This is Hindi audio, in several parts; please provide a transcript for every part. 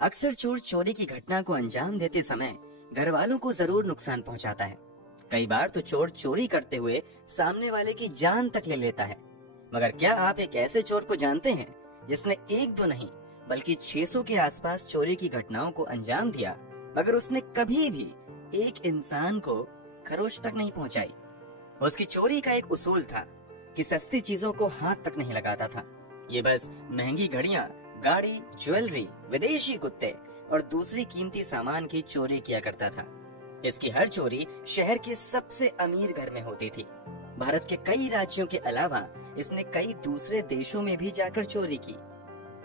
अक्सर चोर चोरी की घटना को अंजाम देते समय घर वालों को जरूर नुकसान पहुंचाता है। कई बार तो चोर चोरी करते हुए सामने वाले की जान तक ले लेता है। मगर क्या आप एक ऐसे चोर को जानते हैं जिसने एक दो नहीं बल्कि 600 के आसपास चोरी की घटनाओं को अंजाम दिया, मगर उसने कभी भी एक इंसान को खरोच तक नहीं पहुंचाई। उसकी चोरी का एक उसूल था कि सस्ती चीजों को हाथ तक नहीं लगाता था। ये बस महंगी घड़ियां, गाड़ी, ज्वेलरी, विदेशी कुत्ते और दूसरी कीमती सामान की चोरी किया करता था। इसकी हर चोरी शहर के सबसे अमीर घर में होती थी। भारत के कई राज्यों के अलावा इसने कई दूसरे देशों में भी जाकर चोरी की।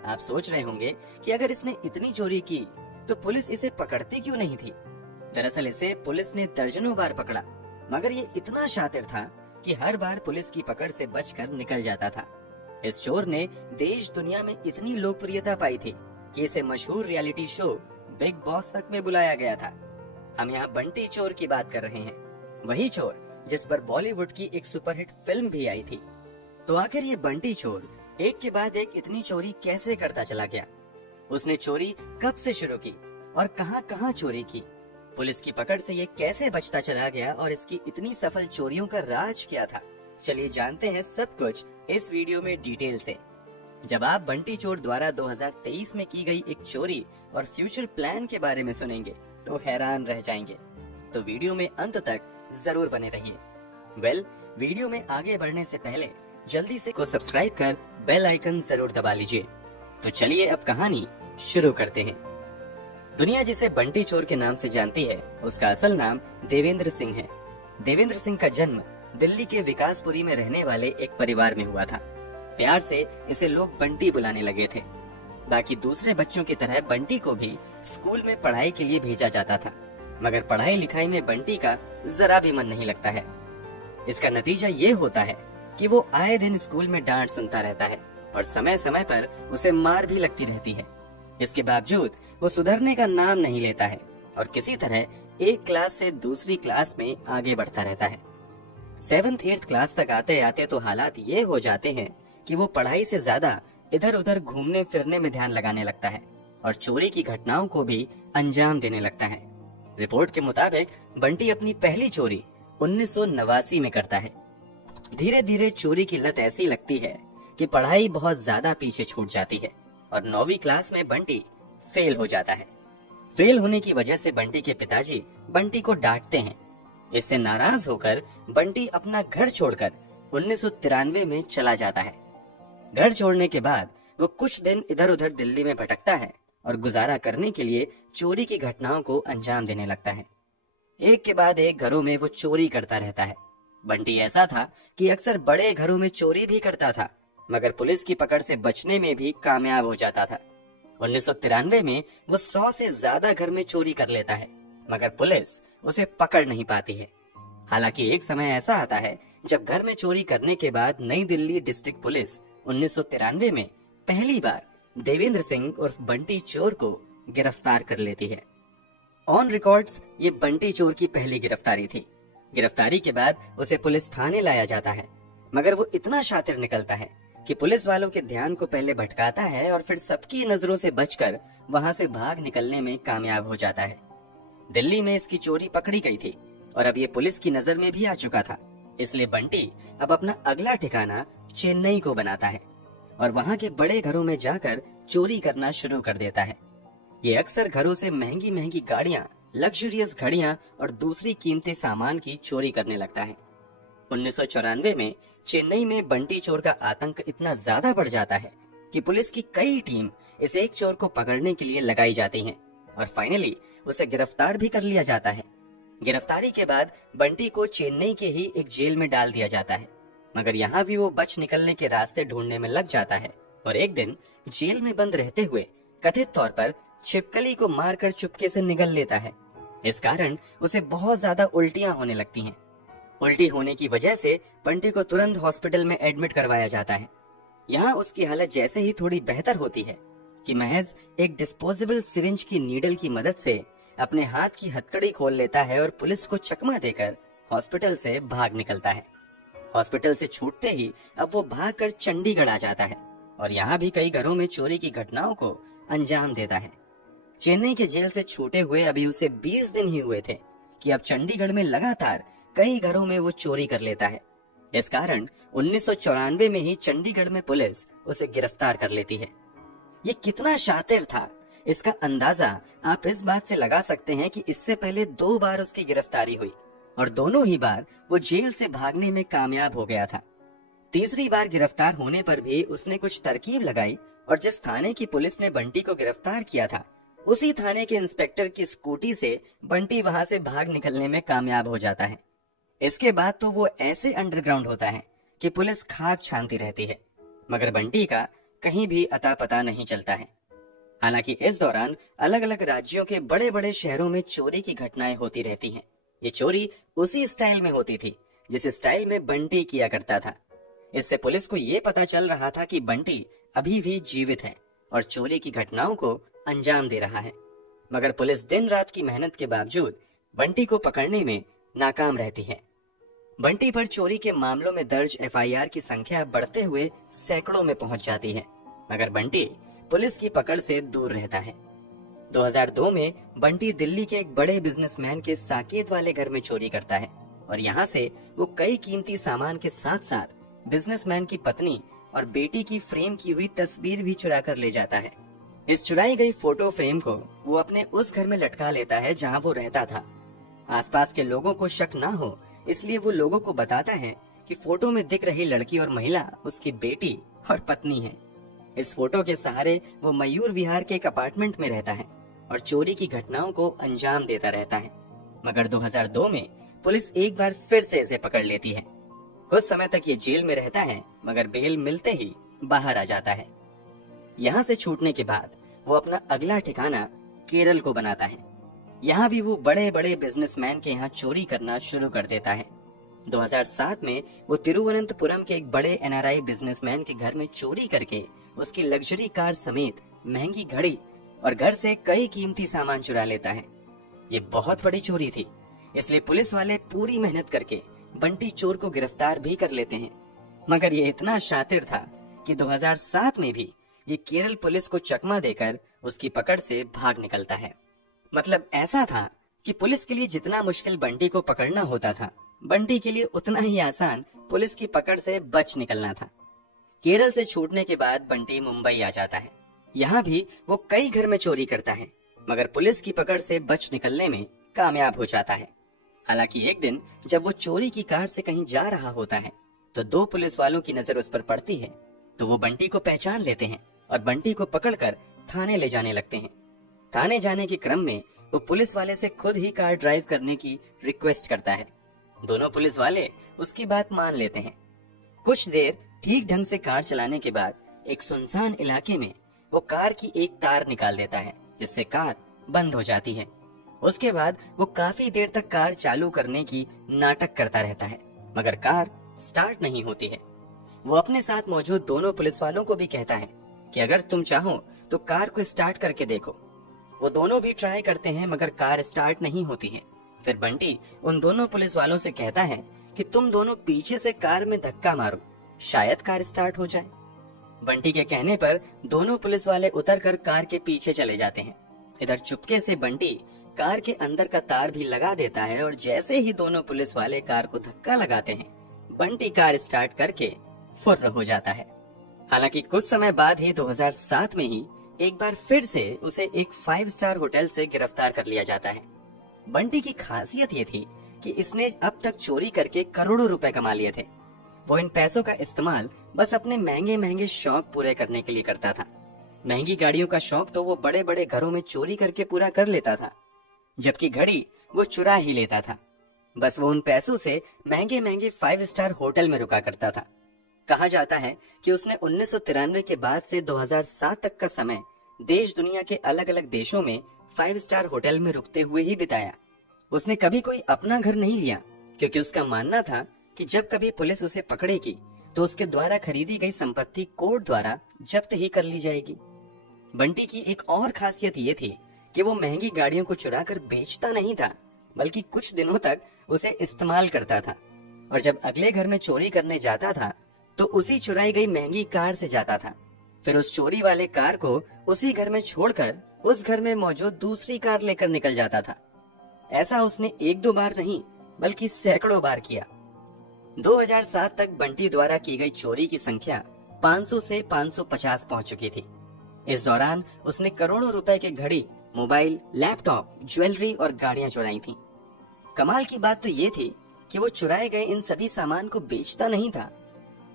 आप सोच रहे होंगे कि अगर इसने इतनी चोरी की तो पुलिस इसे पकड़ती क्यों नहीं थी। दरअसल इसे पुलिस ने दर्जनों बार पकड़ा, मगर ये इतना शातिर था कि हर बार पुलिस की पकड़ से बचकर निकल जाता था। इस चोर ने देश दुनिया में इतनी लोकप्रियता पाई थी कि इसे मशहूर रियलिटी शो बिग बॉस तक में बुलाया गया था। हम यहाँ बंटी चोर की बात कर रहे हैं, वही चोर जिस पर बॉलीवुड की एक सुपरहिट फिल्म भी आई थी। तो आखिर ये बंटी चोर एक के बाद एक इतनी चोरी कैसे करता चला गया? उसने चोरी कब से शुरू की और कहां-कहां चोरी की? पुलिस की पकड़ से ये कैसे बचता चला गया और इसकी इतनी सफल चोरियों का राज क्या था? चलिए जानते हैं सब कुछ इस वीडियो में डिटेल से। जब आप बंटी चोर द्वारा 2023 में की गई एक चोरी और फ्यूचर प्लान के बारे में सुनेंगे तो हैरान रह जाएंगे। तो वीडियो में अंत तक जरूर बने रहिए। वीडियो में आगे बढ़ने से पहले जल्दी से को सब्सक्राइब कर बेल आइकन जरूर दबा लीजिए। तो चलिए अब कहानी शुरू करते हैं। दुनिया जिसे बंटी चोर के नाम से जानती है, उसका असल नाम देवेंद्र सिंह है। देवेंद्र सिंह का जन्म दिल्ली के विकासपुरी में रहने वाले एक परिवार में हुआ था। प्यार से इसे लोग बंटी बुलाने लगे थे। बाकी दूसरे बच्चों की तरह बंटी को भी स्कूल में पढ़ाई के लिए भेजा जाता था, मगर पढ़ाई लिखाई में बंटी का जरा भी मन नहीं लगता है। इसका नतीजा ये होता है कि वो आए दिन स्कूल में डांट सुनता रहता है और समय समय पर उसे मार भी लगती रहती है। इसके बावजूद वो सुधरने का नाम नहीं लेता है और किसी तरह एक क्लास से दूसरी क्लास में आगे बढ़ता रहता है। 7th 8th क्लास तक आते आते तो हालात ये हो जाते हैं कि वो पढ़ाई से ज्यादा इधर उधर घूमने फिरने में ध्यान लगाने लगता है और चोरी की घटनाओं को भी अंजाम देने लगता है। रिपोर्ट के मुताबिक बंटी अपनी पहली चोरी 1989 में करता है। धीरे धीरे चोरी की लत ऐसी लगती है कि पढ़ाई बहुत ज्यादा पीछे छूट जाती है और 9वीं क्लास में बंटी फेल हो जाता है। फेल होने की वजह से बंटी के पिताजी बंटी को डांटते हैं। इससे नाराज होकर बंटी अपना घर छोड़कर 1993 में चला जाता है। घर छोड़ने के बाद वो कुछ दिन इधर उधर दिल्ली में भटकता है और गुजारा करने के लिए चोरी की घटनाओं को अंजाम देने लगता है। एक के बाद एक घरों में वो चोरी करता रहता है। बंटी ऐसा था कि अक्सर बड़े घरों में चोरी भी करता था, मगर पुलिस की पकड़ से बचने में भी कामयाब हो जाता था। 1993 में वो 100 से ज्यादा घर में चोरी कर लेता है, मगर पुलिस उसे पकड़ नहीं पाती है। हालांकि एक समय ऐसा आता है जब घर में चोरी करने के बाद नई दिल्ली डिस्ट्रिक्ट पुलिस 1993 में पहली बार देवेंद्र सिंह उर्फ बंटी चोर को गिरफ्तार कर लेती है। ऑन रिकॉर्ड्स ये बंटी चोर की पहली गिरफ्तारी थी। गिरफ्तारी के बाद उसे पुलिस थाने लाया जाता है, मगर वो इतना शातिर निकलता है कि पुलिस वालों के ध्यान को पहले भटकाता है और फिर सबकी नजरों से बचकर वहां से भाग निकलने में कामयाब हो जाता है। दिल्ली में इसकी चोरी पकड़ी गई थी और अब ये पुलिस की नजर में भी आ चुका था। इसलिए बंटी अब अपना अगला ठिकाना चेन्नई को बनाता है और वहां के बड़े घरों में जाकर चोरी करना शुरू कर देता है। ये अक्सर घरों से महंगी महंगी गाड़ियां, लग्जरियस घड़ियां और दूसरी कीमती सामान की चोरी करने लगता है। 1994 में चेन्नई में बंटी चोर का आतंक इतना ज्यादा बढ़ जाता है कि पुलिस की कई टीम इस एक चोर को पकड़ने के लिए लगाई जाती हैं और फाइनली उसे गिरफ्तार भी कर लिया जाता है। गिरफ्तारी के बाद बंटी को चेन्नई के ही एक जेल में डाल दिया जाता है, मगर यहाँ भी वो बच निकलने के रास्ते ढूंढने में लग जाता है और एक दिन जेल में बंद रहते हुए कथित तौर पर छिपकली को मारकर चुपके से निगल लेता है। इस कारण उसे बहुत ज्यादा उल्टियां होने लगती हैं। उल्टी होने की वजह से बंटी को तुरंत हॉस्पिटल में एडमिट करवाया जाता है। यहाँ उसकी हालत जैसे ही थोड़ी बेहतर होती है कि महज एक डिस्पोजेबल सिरिंज की नीडल की मदद से अपने हाथ की हथकड़ी खोल लेता है और पुलिस को चकमा देकर हॉस्पिटल से भाग निकलता है। हॉस्पिटल से छूटते ही अब वो भागकर चंडीगढ़ आ जाता है और यहाँ भी कई घरों में चोरी की घटनाओं को अंजाम देता है। चेन्नई के जेल से छूटे हुए अभी उसे 20 दिन ही हुए थे कि अब चंडीगढ़ में लगातार कई घरों में वो चोरी कर लेता है। इस कारण 1994 में ही चंडीगढ़ में पुलिस उसे गिरफ्तार कर लेती है। ये कितना शातिर था, इसका अंदाजा आप इस बात से लगा सकते हैं कि इससे पहले 2 बार उसकी गिरफ्तारी हुई और दोनों ही बार वो जेल से भागने में कामयाब हो गया था। तीसरी बार गिरफ्तार होने पर भी उसने कुछ तरकीब लगाई और जिस थाने की पुलिस ने बंटी को गिरफ्तार किया था, उसी थाने के इंस्पेक्टर की स्कूटी से बंटी वहां से भाग निकलने में कामयाब हो जाता है। इसके बाद तो वो ऐसे अंडरग्राउंड होता है कि पुलिस खाक छानती रहती है, मगर बंटी का कहीं भी अता पता नहीं चलता है। हालांकि इस दौरान अलग अलग राज्यों के बड़े बड़े शहरों में चोरी की घटनाएं होती रहती हैं। ये चोरी उसी स्टाइल में होती थी जिस स्टाइल में बंटी किया करता था। इससे पुलिस को ये पता चल रहा था कि बंटी अभी भी जीवित है और चोरी की घटनाओं को अंजाम दे रहा है, मगर पुलिस दिन रात की मेहनत के बावजूद बंटी को पकड़ने में नाकाम रहती है। बंटी पर चोरी के मामलों में दर्ज एफआईआर की संख्या बढ़ते हुए सैकड़ों में पहुंच जाती है, मगर बंटी पुलिस की पकड़ से दूर रहता है। 2002 में बंटी दिल्ली के एक बड़े बिजनेसमैन के साकेत वाले घर में चोरी करता है और यहाँ से वो कई कीमती सामान के साथ साथ बिजनेसमैन की पत्नी और बेटी की फ्रेम की हुई तस्वीर भी चुरा कर ले जाता है। इस चुराई गई फोटो फ्रेम को वो अपने उस घर में लटका लेता है जहाँ वो रहता था। आसपास के लोगों को शक ना हो इसलिए वो लोगों को बताता है कि फोटो में दिख रही लड़की और महिला उसकी बेटी और पत्नी है। इस फोटो के सहारे वो मयूर विहार के एक अपार्टमेंट में रहता है और चोरी की घटनाओं को अंजाम देता रहता है, मगर 2002 में पुलिस एक बार फिर से इसे पकड़ लेती है। कुछ समय तक ये जेल में रहता है, मगर बेल मिलते ही बाहर आ जाता है। यहाँ से छूटने के बाद वो अपना अगला ठिकाना केरल को बनाता है। यहाँ भी वो बड़े बड़े बिजनेसमैन के यहाँ चोरी करना शुरू कर देता है। 2007 में वो तिरुवनंतपुरम के एक बड़े एनआरआई बिजनेसमैन के घर में चोरी करके उसकी लग्जरी कार समेत महंगी घड़ी और घर से कई कीमती सामान चुरा लेता है। ये बहुत बड़ी चोरी थी, इसलिए पुलिस वाले पूरी मेहनत करके बंटी चोर को गिरफ्तार भी कर लेते हैं, मगर ये इतना शातिर था कि 2007 में भी ये केरल पुलिस को चकमा देकर उसकी पकड़ से भाग निकलता है। मतलब ऐसा था कि पुलिस के लिए जितना मुश्किल बंटी को पकड़ना होता था, बंटी के लिए उतना ही आसान पुलिस की पकड़ से बच निकलना था। केरल से छूटने के बाद बंटी मुंबई आ जाता है। यहाँ भी वो कई घर में चोरी करता है, मगर पुलिस की पकड़ से बच निकलने में कामयाब हो जाता है। हालांकि एक दिन जब वो चोरी की कार से कहीं जा रहा होता है तो 2 पुलिस वालों की नजर उस पर पड़ती है, तो वो बंटी को पहचान लेते हैं और बंटी को पकड़कर थाने ले जाने लगते हैं। थाने जाने के क्रम में वो पुलिस वाले से खुद ही कार ड्राइव करने की रिक्वेस्ट करता है। दोनों पुलिस वाले उसकी बात मान लेते हैं। कुछ देर ठीक ढंग से कार चलाने के बाद एक सुनसान इलाके में वो कार की एक तार निकाल देता है, जिससे कार बंद हो जाती है। उसके बाद वो काफी देर तक कार चालू करने की नाटक करता रहता है, मगर कार स्टार्ट नहीं होती है। वो अपने साथ मौजूद दोनों पुलिस वालों को भी कहता है कि अगर तुम चाहो तो कार को स्टार्ट करके देखो। वो दोनों भी ट्राई करते हैं, मगर कार स्टार्ट नहीं होती है। फिर बंटी उन दोनों पुलिस वालों से कहता है कि तुम दोनों पीछे से कार में धक्का मारो, शायद कार स्टार्ट हो जाए। बंटी के कहने पर दोनों पुलिस वाले उतरकर कार के पीछे चले जाते हैं। इधर चुपके से बंटी कार के अंदर का तार भी लगा देता है और जैसे ही दोनों पुलिस वाले कार को धक्का लगाते हैं, बंटी कार स्टार्ट करके फुर्र हो जाता है। हालांकि कुछ समय बाद ही 2007 में ही एक बार फिर से उसे एक 5 स्टार होटल से गिरफ्तार कर लिया जाता है। बंटी की खासियत ये थी कि इसने अब तक चोरी करके करोड़ों रुपए कमा लिए थे। वो इन पैसों का इस्तेमाल बस अपने महंगे महंगे शौक पूरे करने के लिए करता था। महंगी गाड़ियों का शौक तो वो बड़े बड़े घरों में चोरी करके पूरा कर लेता था, जबकि घड़ी वो चुरा ही लेता था। बस वो उन पैसों से महंगे महंगे 5 स्टार होटल में रुका करता था। कहा जाता है कि उसने 1993 के बाद से 2007 तक का समय देश दुनिया के अलग अलग देशों में 5 स्टार होटल में रुकते हुए ही बिताया। उसने कभी कोई अपना घर नहीं लिया, क्योंकि उसका मानना था कि जब कभी पुलिस उसे पकड़ेगी तो उसके द्वारा खरीदी गई संपत्ति कोर्ट द्वारा जब्त ही कर ली जाएगी। बंटी की एक और खासियत ये थी कि वो महंगी गाड़ियों को चुराकर बेचता नहीं था, बल्कि कुछ दिनों तक उसे इस्तेमाल करता था, और जब अगले घर में चोरी करने जाता था तो उसी चुराई गई महंगी कार से जाता था। फिर उस चोरी वाले कार को उसी घर में छोड़कर उस घर में मौजूद दूसरी कार लेकर निकल जाता था। ऐसा उसने एक दो बार नहीं बल्कि सैकड़ों बार किया। 2007 तक बंटी द्वारा की गई चोरी की संख्या 500 से 550 पहुंच चुकी थी। इस दौरान उसने करोड़ों रुपए के घड़ी, मोबाइल, लैपटॉप, ज्वेलरी और गाड़ियां चुराई थीं। कमाल की बात तो ये थी कि वो चुराए गए इन सभी सामान को बेचता नहीं था,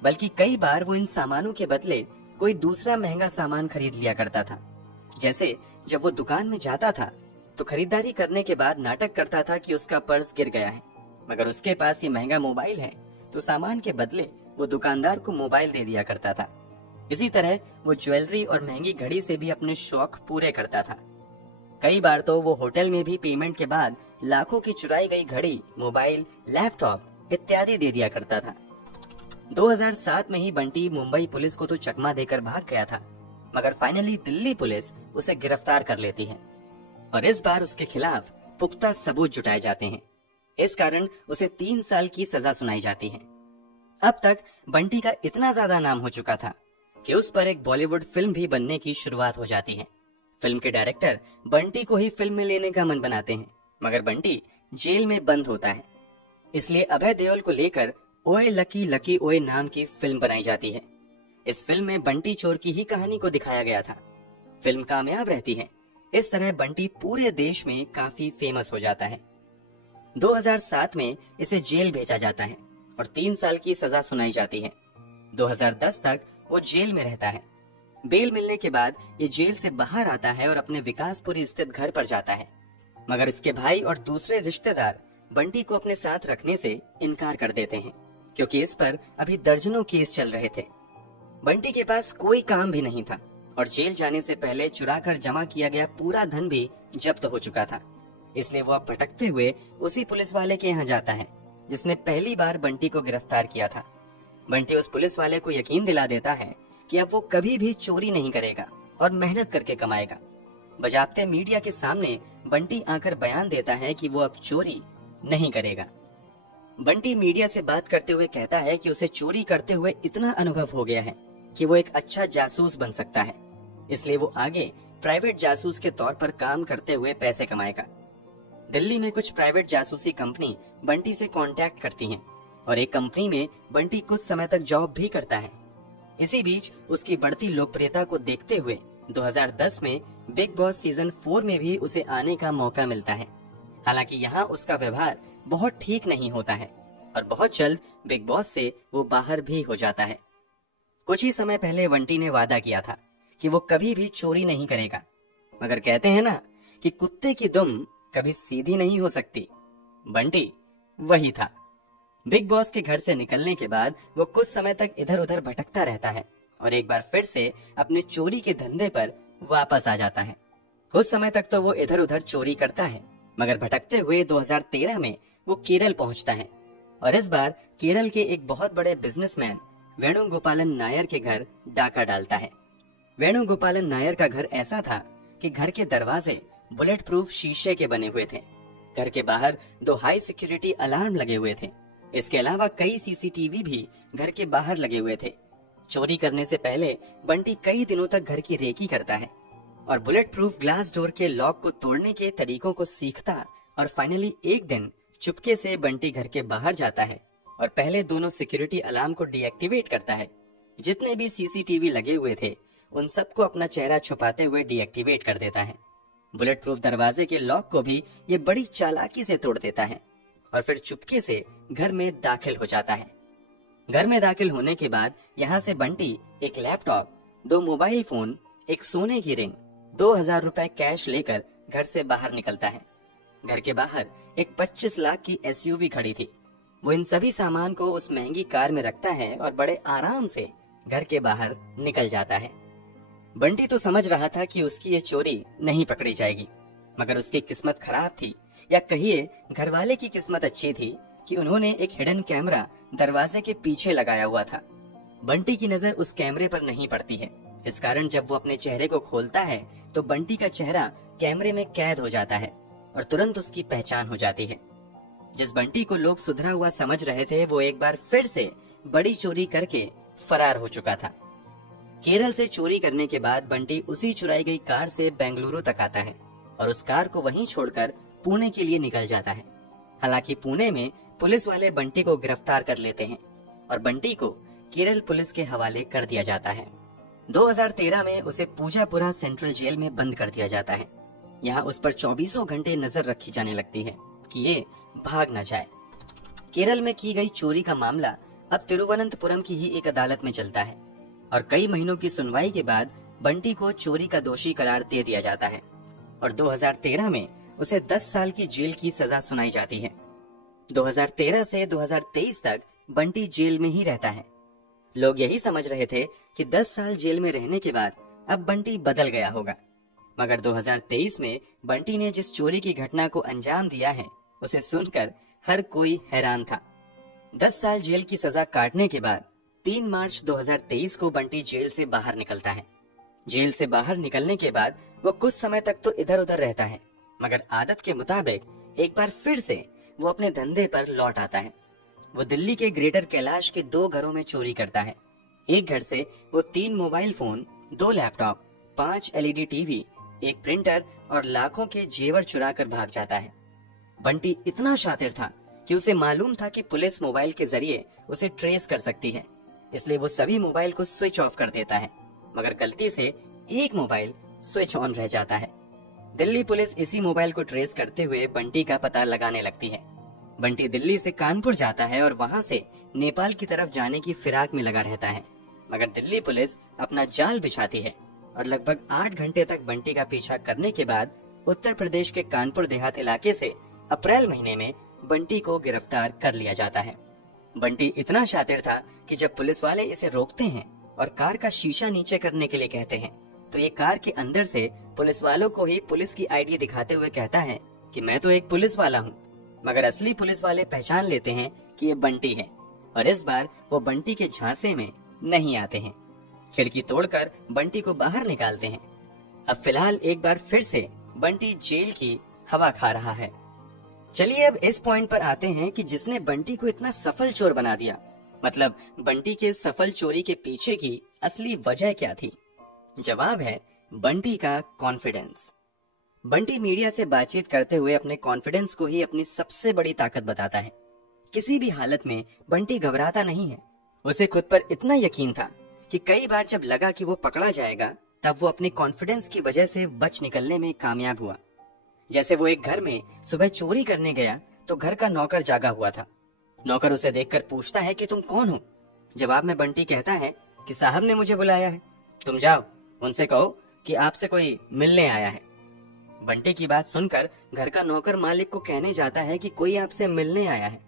बल्कि कई बार वो इन सामानों के बदले कोई दूसरा महंगा सामान खरीद लिया करता था। जैसे जब वो दुकान में जाता था तो खरीदारी करने के बाद नाटक करता था कि उसका पर्स गिर गया है, मगर उसके पास ये महंगा मोबाइल है, तो सामान के बदले वो दुकानदार को मोबाइल दे दिया करता था। इसी तरह वो ज्वेलरी और महंगी घड़ी से भी अपने शौक पूरे करता था। कई बार तो वो होटल में भी पेमेंट के बाद लाखों की चुराई गई घड़ी, मोबाइल, लैपटॉप इत्यादि दे दिया करता था। 2007 में ही बंटी मुंबई पुलिस को तो चकमा देकर भाग गया था, मगर फाइनली दिल्ली पुलिस उसे गिरफ्तार कर लेती है और इस बार उसके खिलाफ पुख्ता सबूत जुटाए जाते हैं। इस कारण उसे 3 साल की सजा सुनाई जाती है। अब तक बंटी का इतना ज्यादा नाम हो चुका था कि उस पर एक बॉलीवुड फिल्म भी बनने की शुरुआत हो जाती है। फिल्म के डायरेक्टर बंटी को ही फिल्म में लेने का मन बनाते हैं, मगर बंटी जेल में बंद होता है। इसलिए अभय देओल को लेकर ओए लकी लकी ओए नाम की फिल्म बनाई जाती है। इस फिल्म में बंटी चोर की ही कहानी को दिखाया गया था। फिल्म कामयाब रहती है। इस तरह बंटी पूरे देश में काफी फेमस हो जाता है। 2007 में इसे जेल भेजा जाता है और 3 साल की सजा सुनाई जाती है। 2010 तक वो जेल में रहता है। बेल मिलने के बाद ये जेल से बाहर आता है और अपने विकासपुरी स्थित घर पर जाता है, मगर इसके भाई और दूसरे रिश्तेदार बंटी को अपने साथ रखने से इनकार कर देते हैं, क्योंकि इस पर अभी दर्जनों केस चल रहे थे। बंटी के पास कोई काम भी नहीं था और जेल जाने से पहले चुराकर जमा किया गया पूरा धन भी जब्त हो चुका था। इसलिए वो अब भटकते हुए उसी पुलिस वाले के यहाँ जाता है जिसने पहली बार बंटी को गिरफ्तार किया था। बंटी उस पुलिस वाले को यकीन दिला देता है कि अब वो कभी भी चोरी नहीं करेगा और मेहनत करके कमाएगा। बजाबते मीडिया के सामने बंटी आकर बयान देता है कि वो अब चोरी नहीं करेगा। बंटी मीडिया से बात करते हुए कहता है कि उसे चोरी करते हुए इतना अनुभव हो गया है कि वो एक अच्छा जासूस बन सकता है, इसलिए वो आगे प्राइवेट जासूस के तौर पर काम करते हुए पैसे कमाएगा। दिल्ली में कुछ प्राइवेट जासूसी कंपनी बंटी से कांटेक्ट करती हैं और एक कंपनी में बंटी कुछ समय तक जॉब भी करता है। इसी बीच उसकी बढ़ती लोकप्रियता को देखते हुए 2010 में बिग बॉस सीजन 4 में भी उसे आने का मौका मिलता है। हालांकि यहाँ उसका व्यवहार बहुत ठीक नहीं होता है और बहुत जल्द बिग बॉस से वो बाहर भी हो जाता है। कुछ ही समय पहले बंटी ने वादा किया था कि वो कभी भी चोरी नहीं करेगा, मगर कहते हैं ना कि कुत्ते की दुम कभी सीधी नहीं हो सकती। बंटी वही था। बिग बॉस के घर से निकलने के बाद वो कुछ समय तक इधर उधर भटकता रहता है और एक बार फिर से अपने चोरी के धंधे पर वापस आ जाता है। कुछ समय तक तो वो इधर उधर चोरी करता है, मगर भटकते हुए 2013 में वो केरल पहुंचता है और इस बार केरल के एक बहुत बड़े बिजनेसमैन वेणुगोपालन नायर के घर डाका डालता है। वेणुगोपालन नायर का घर ऐसा था कि घर के दरवाजे बुलेट प्रूफ शीशे के बने हुए थे। घर के बाहर 2 हाई सिक्योरिटी अलार्म लगे हुए थे। इसके अलावा कई सीसीटीवी भी घर के बाहर लगे हुए थे। चोरी करने से पहले बंटी कई दिनों तक घर की रेकी करता है और बुलेट प्रूफ ग्लास डोर के लॉक को तोड़ने के तरीकों को सीखता और फाइनली एक दिन चुपके से बंटी घर के बाहर जाता है और पहले दोनों सिक्योरिटी अलार्म को डीएक्टिवेट करता है। जितने भी सीसीटीवी लगे हुए थे उन सबको अपना चेहरा छुपाते हुए डीएक्टिवेट कर देता है। बुलेट प्रूफ दरवाजे के लॉक को भी ये बड़ी चालाकी से तोड़ देता है और फिर चुपके से घर में दाखिल हो जाता है। घर में दाखिल होने के बाद यहाँ से बंटी एक लैपटॉप, 2 मोबाइल फोन, एक सोने की रिंग, 2000 रुपए कैश लेकर घर से बाहर निकलता है। घर के बाहर एक 25 लाख की एसयूवी खड़ी थी। वो इन सभी सामान को उस महंगी कार में रखता है और बड़े आराम से घर के बाहर निकल जाता है। बंटी तो समझ रहा था कि उसकी ये चोरी नहीं पकड़ी जाएगी, मगर उसकी किस्मत खराब थी, या कहिए घर वाले की किस्मत अच्छी थी कि उन्होंने एक हिडन कैमरा दरवाजे के पीछे लगाया हुआ था। बंटी की नजर उस कैमरे पर नहीं पड़ती है। इस कारण जब वो अपने चेहरे को खोलता है तो बंटी का चेहरा कैमरे में कैद हो जाता है और तुरंत उसकी पहचान हो जाती है। जिस बंटी को लोग सुधरा हुआ समझ रहे थे वो एक बार फिर से बड़ी चोरी करके फरार हो चुका था। केरल से चोरी करने के बाद बंटी उसी चुराई गई कार से बेंगलुरु तक आता है और उस कार को वहीं छोड़कर पुणे के लिए निकल जाता है। हालांकि पुणे में पुलिस वाले बंटी को गिरफ्तार कर लेते हैं और बंटी को केरल पुलिस के हवाले कर दिया जाता है। 2013 में उसे पूजापुरा सेंट्रल जेल में बंद कर दिया जाता है। यहाँ उस पर 24 घंटे नजर रखी जाने लगती है कि ये भाग न जाए। केरल में की गई चोरी का मामला अब तिरुवनंतपुरम की ही एक अदालत में चलता है और कई महीनों की सुनवाई के बाद बंटी को चोरी का दोषी करार दे दिया जाता है और 2013 में उसे 10 साल की जेल की सजा सुनाई जाती है। 2013 से 2023 तक बंटी जेल में ही रहता है। लोग यही समझ रहे थे कि 10 साल जेल में रहने के बाद अब बंटी बदल गया होगा, मगर 2023 में बंटी ने जिस चोरी की घटना को अंजाम दिया है उसे सुनकर हर कोई हैरान था। 10 साल जेल की सजा काटने के बाद 3 मार्च 2023 को बंटी जेल से बाहर निकलता है। जेल से बाहर निकलने के बाद वो कुछ समय तक तो इधर उधर रहता है, मगर आदत के मुताबिक एक बार फिर से वो अपने धंधे पर लौट आता है। वो दिल्ली के ग्रेटर कैलाश के 2 घरों में चोरी करता है। एक घर से वो 3 mobile phone, 2 laptop, 5 LED TV, एक प्रिंटर और लाखों के जेवर चुरा कर भाग जाता है। बंटी इतना शातिर था कि उसे मालूम था कि पुलिस मोबाइल के जरिए उसे ट्रेस कर सकती है, इसलिए वो सभी मोबाइल को स्विच ऑफ कर देता है, मगर गलती से एक मोबाइल स्विच ऑन रह जाता है। दिल्ली पुलिस इसी मोबाइल को ट्रेस करते हुए बंटी का पता लगाने लगती है। बंटी दिल्ली से कानपुर जाता है और वहां से नेपाल की तरफ जाने की फिराक में लगा रहता है, मगर दिल्ली पुलिस अपना जाल बिछाती है और लगभग 8 घंटे तक बंटी का पीछा करने के बाद उत्तर प्रदेश के कानपुर देहात इलाके से अप्रैल महीने में बंटी को गिरफ्तार कर लिया जाता है। बंटी इतना शातिर था कि जब पुलिस वाले इसे रोकते हैं और कार का शीशा नीचे करने के लिए कहते हैं, तो ये कार के अंदर से पुलिस वालों को ही पुलिस की आईडी दिखाते हुए कहता है कि मैं तो एक पुलिस वाला हूँ, मगर असली पुलिस वाले पहचान लेते हैं कि ये बंटी है और इस बार वो बंटी के झांसे में नहीं आते हैं। खिड़की तोड़कर बंटी को बाहर निकालते हैं। अब फिलहाल एक बार फिर से बंटी जेल की हवा खा रहा है। चलिए अब इस पॉइंट पर आते हैं कि जिसने बंटी को इतना सफल चोर बना दिया, मतलब बंटी के सफल चोरी के पीछे की असली वजह क्या थी? जवाब है बंटी का कॉन्फिडेंस। बंटी मीडिया से बातचीत करते हुए अपने कॉन्फिडेंस को ही अपनी सबसे बड़ी ताकत बताता है। किसी भी हालत में बंटी घबराता नहीं है। उसे खुद पर इतना यकीन था कि कई बार जब लगा कि वो पकड़ा जाएगा, तब वो अपने कॉन्फिडेंस की वजह से बच निकलने में कामयाब हुआ। जैसे वो एक घर में सुबह चोरी करने गया तो घर का नौकर जागा हुआ था। नौकर उसे देखकर पूछता है कि तुम कौन हो? जवाब में बंटी कहता है कि साहब ने मुझे बुलाया है, तुम जाओ उनसे कहो कि आपसे कोई मिलने आया है। बंटी की बात सुनकर घर का नौकर मालिक को कहने जाता है कि कोई आपसे मिलने आया है।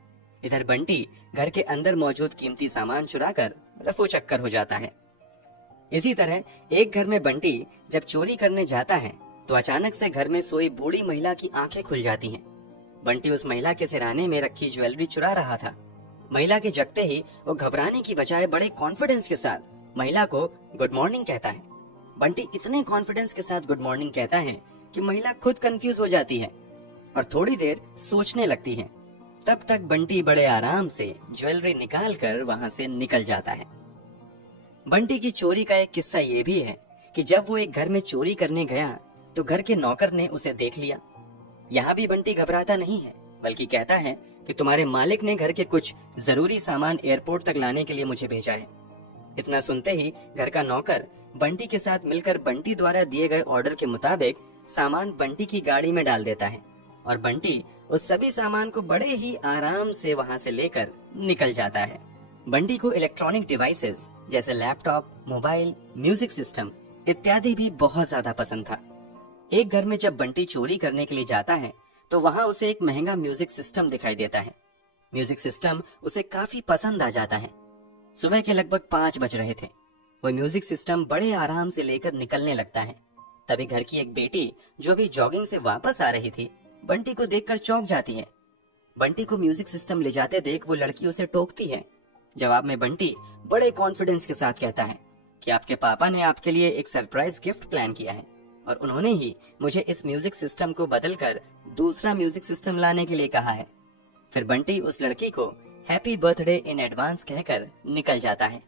इधर बंटी घर के अंदर मौजूद कीमती सामान चुराकर रफू चक्कर हो जाता है। इसी तरह एक घर में बंटी जब चोरी करने जाता है तो अचानक से घर में सोई बूढ़ी महिला की आंखें खुल जाती हैं। बंटी उस महिला के सिरहाने में रखी ज्वेलरी चुरा रहा था। महिला के जगते ही वो घबराने की बजाय बड़े कॉन्फिडेंस के साथ महिला को गुड मॉर्निंग कहता है। बंटी इतने कॉन्फिडेंस के साथ गुड मॉर्निंग कहता है कि महिला खुद कंफ्यूज हो जाती है और थोड़ी देर सोचने लगती है। तब तक बंटी बड़े आराम से ज्वेलरी निकालकर वहां से निकल जाता है। बंटी की चोरी का एक किस्सा ये भी है कि जब वो एक घर में चोरी करने गया तो घर के नौकर ने उसे देख लिया। यहाँ भी बंटी घबराता नहीं है, बल्कि कहता है कि तुम्हारे मालिक ने घर के कुछ जरूरी सामान एयरपोर्ट तक लाने के लिए मुझे भेजा है। इतना सुनते ही घर का नौकर बंटी के साथ मिलकर बंटी द्वारा दिए गए ऑर्डर के मुताबिक सामान बंटी की गाड़ी में डाल देता है और बंटी उस सभी सामान को बड़े ही आराम से वहां से लेकर निकल जाता है। बंटी को इलेक्ट्रॉनिक डिवाइसेस जैसे लैपटॉप, मोबाइल, म्यूजिक सिस्टम इत्यादि भी बहुत ज्यादा पसंद था। एक घर में जब बंटी चोरी करने के लिए जाता है तो वहां उसे एक महंगा म्यूजिक सिस्टम दिखाई देता है। म्यूजिक सिस्टम उसे काफी पसंद आ जाता है। सुबह के लगभग 5 बज रहे थे। वो म्यूजिक सिस्टम बड़े आराम से लेकर निकलने लगता है। तभी घर की एक बेटी जो भी जॉगिंग से वापस आ रही थी, बंटी को देखकर चौंक जाती है। बंटी को म्यूजिक सिस्टम ले जाते देख वो लड़की उसे टोकती है। जवाब में बंटी बड़े कॉन्फिडेंस के साथ कहता है कि आपके पापा ने आपके लिए एक सरप्राइज गिफ्ट प्लान किया है और उन्होंने ही मुझे इस म्यूजिक सिस्टम को बदलकर दूसरा म्यूजिक सिस्टम लाने के लिए कहा है। फिर बंटी उस लड़की को हैप्पी बर्थडे इन एडवांस कहकर निकल जाता है।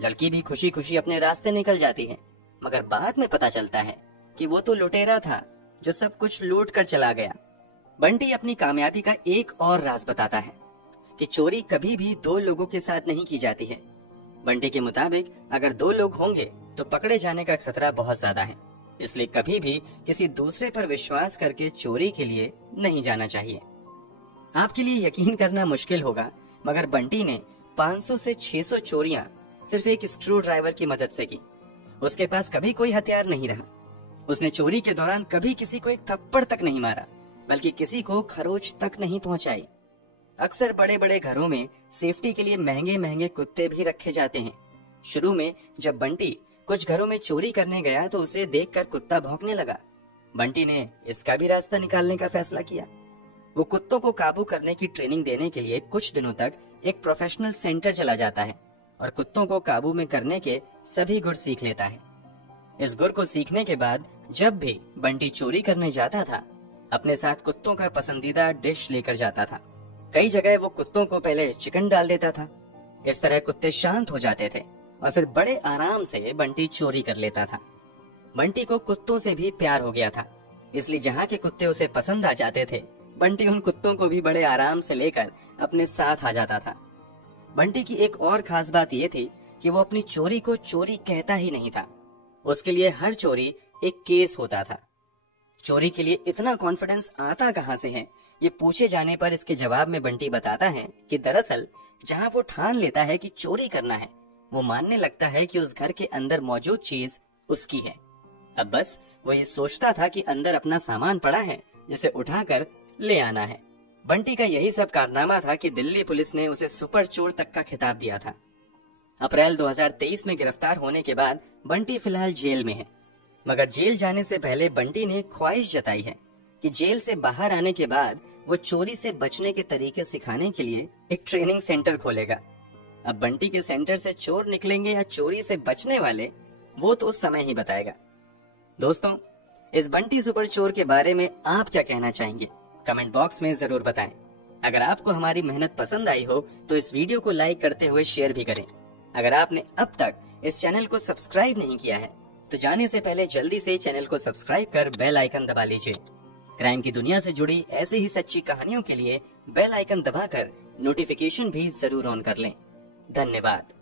लड़की भी खुशी खुशी अपने रास्ते निकल जाती है, मगर बाद में पता चलता है कि वो तो लुटेरा था जो सब कुछ लूट कर चला गया। बंटी अपनी कामयाबी का एक और राज बताता है कि चोरी कभी भी दो लोगों के साथ नहीं की जाती है। बंटी के मुताबिक अगर दो लोग होंगे तो पकड़े जाने का खतरा बहुत ज्यादा है, इसलिए कभी भी किसी दूसरे पर विश्वास करके चोरी के लिए नहीं जाना चाहिए। आपके लिए यकीन करना मुश्किल होगा, मगर बंटी ने 500 से 600 चोरियां सिर्फ एक स्क्रू ड्राइवर की मदद से की। उसके पास कभी कोई हथियार नहीं रहा। उसने चोरी के दौरान कभी किसी को एक थप्पड़ तक नहीं मारा, बल्कि किसी को खरोच तक नहीं पहुंचाई। अक्सर बड़े बड़े घरों में सेफ्टी के लिए महंगे महंगे कुत्ते भी रखे जाते हैं। शुरू में जब बंटी कुछ घरों में चोरी करने गया तो उसे देखकर कुत्ता भौंकने लगा। बंटी ने इसका भी रास्ता निकालने का फैसला किया। वो कुत्तों को काबू करने की ट्रेनिंग देने के लिए कुछ दिनों तक एक प्रोफेशनल सेंटर चला जाता है और कुत्तों को काबू में करने के सभी गुर सीख लेता है। इस गुर को सीखने के बाद जब भी बंटी चोरी करने जाता था, अपने साथ कुत्तों का पसंदीदा डिश लेकर जाता था। कई जगह वो कुत्तों को पहले चिकन डाल देता था। इस तरह कुत्ते शांत हो जाते थे और फिर बड़े आराम से बंटी चोरी कर लेता था। बंटी को कुत्तों से भी प्यार हो गया था, इसलिए जहाँ के कुत्ते उसे पसंद आ जाते थे, बंटी उन कुत्तों को भी बड़े आराम से लेकर अपने साथ आ जाता था। बंटी की एक और खास बात यह थी कि वो अपनी चोरी को चोरी कहता ही नहीं था। उसके लिए हर चोरी एक केस होता था। चोरी के लिए इतना कॉन्फिडेंस आता कहाँ से है, ये पूछे जाने पर इसके जवाब में बंटी बताता है कि दरअसल जहाँ वो ठान लेता है कि चोरी करना है, वो मानने लगता है कि उस घर के अंदर मौजूद चीज उसकी है। अब बस वो ये सोचता था कि अंदर अपना सामान पड़ा है जिसे उठाकर ले आना है। बंटी का यही सब कारनामा था कि दिल्ली पुलिस ने उसे सुपर चोर तक का खिताब दिया था। अप्रैल 2023 में गिरफ्तार होने के बाद बंटी फिलहाल जेल में है, मगर जेल जाने से पहले बंटी ने ख्वाहिश जताई है कि जेल से बाहर आने के बाद वो चोरी से बचने के तरीके सिखाने के लिए एक ट्रेनिंग सेंटर खोलेगा। अब बंटी के सेंटर से चोर निकलेंगे या चोरी से बचने वाले, वो तो समय ही बताएगा। दोस्तों, इस बंटी सुपर चोर के बारे में आप क्या कहना चाहेंगे? कमेंट बॉक्स में जरूर बताएं। अगर आपको हमारी मेहनत पसंद आई हो तो इस वीडियो को लाइक करते हुए शेयर भी करें। अगर आपने अब तक इस चैनल को सब्सक्राइब नहीं किया है तो जाने से पहले जल्दी से चैनल को सब्सक्राइब कर बेल आइकन दबा लीजिए। क्राइम की दुनिया से जुड़ी ऐसी ही सच्ची कहानियों के लिए बेल आइकन दबाकर नोटिफिकेशन भी जरूर ऑन कर लें। धन्यवाद।